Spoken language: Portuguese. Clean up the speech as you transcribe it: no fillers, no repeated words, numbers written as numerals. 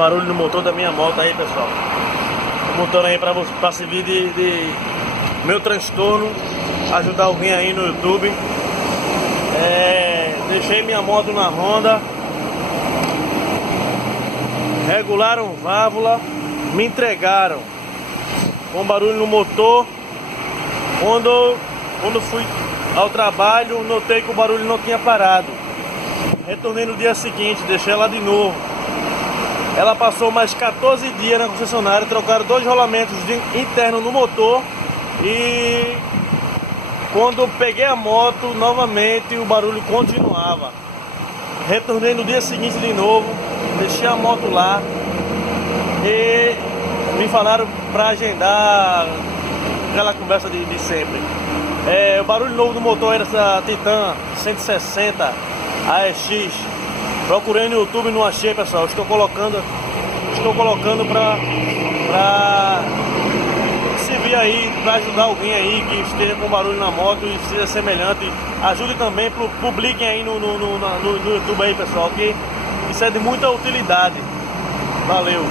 barulho no motor da minha moto aí, pessoal. Tô montando aí pra servir de meu transtorno, ajudar alguém aí no YouTube. Deixei minha moto na Honda, regularam válvula, me entregaram com barulho no motor. Quando fui ao trabalho, notei que o barulho não tinha parado. Retornei no dia seguinte, deixei ela de novo. Ela passou mais 14 dias na concessionária, trocaram 2 rolamentos internos no motor. E quando peguei a moto novamente, o barulho continuava. Retornei no dia seguinte de novo, deixei a moto lá e me falaram para agendar aquela conversa de sempre. O barulho novo do motor era essa Titan 160 AEX. Procurei no YouTube, não achei, pessoal. Estou colocando pra servir aí, para ajudar alguém aí que esteja com barulho na moto e seja semelhante. Ajude também, publiquem aí no YouTube aí, pessoal, que isso é de muita utilidade. Valeu!